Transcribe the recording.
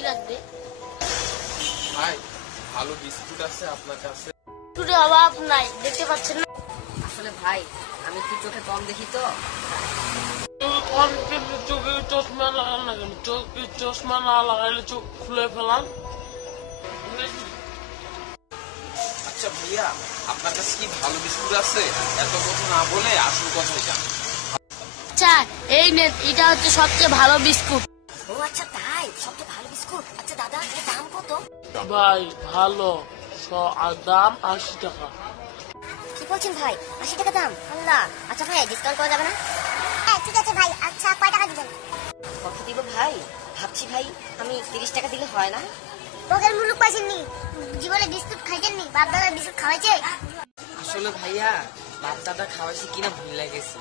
কি লাগবে? ভাই ভালো বিস্কুট আছে আপনার কাছে? বিস্কুটের অভাব নাই, দেখতে পাচ্ছেন না? আসলে ভাই আমি একটু চোখে কম দেখি তো। চোখে চশমা লাগান না কেন? চোখে চশমা না লাগাইলে চোখ খুলে ফেলান। আচ্ছা ভাইয়া, আপনার কাছে কি ভালো বিস্কুট আছে? এত কথা না বলে আসল কথাই জান। আচ্ছা এই নে, এটা হচ্ছে সবচেয়ে ভালো বিস্কুট। ও আচ্ছা তাই, সবচেয়ে ভালো বিস্কুট। আচ্ছা দাদা এর দাম কত? ভাই ভালো, আর দাম 80 টাকা। কি বলছেন ভাই, 80 টাকা দাম? আল্লাহ। আচ্ছা ভাই ডিসকাউন্ট করা যাবে না? হ্যাঁ ঠিক আছে ভাই। আচ্ছা কয় টাকা দিবেন? কত দিব ভাই? ভাবছি ভাই আমি 30 টাকা দিলে হয় না? ভোগের মুলুক পাইছেননি? জীবনে বিস্কুট খাইছেননি? বাপ দাদার বিস্কুট খাওয়াইছে? আসলে ভাইয়া বাপ দাদা খাওয়াইছি কিনা ভুল লাগেছে।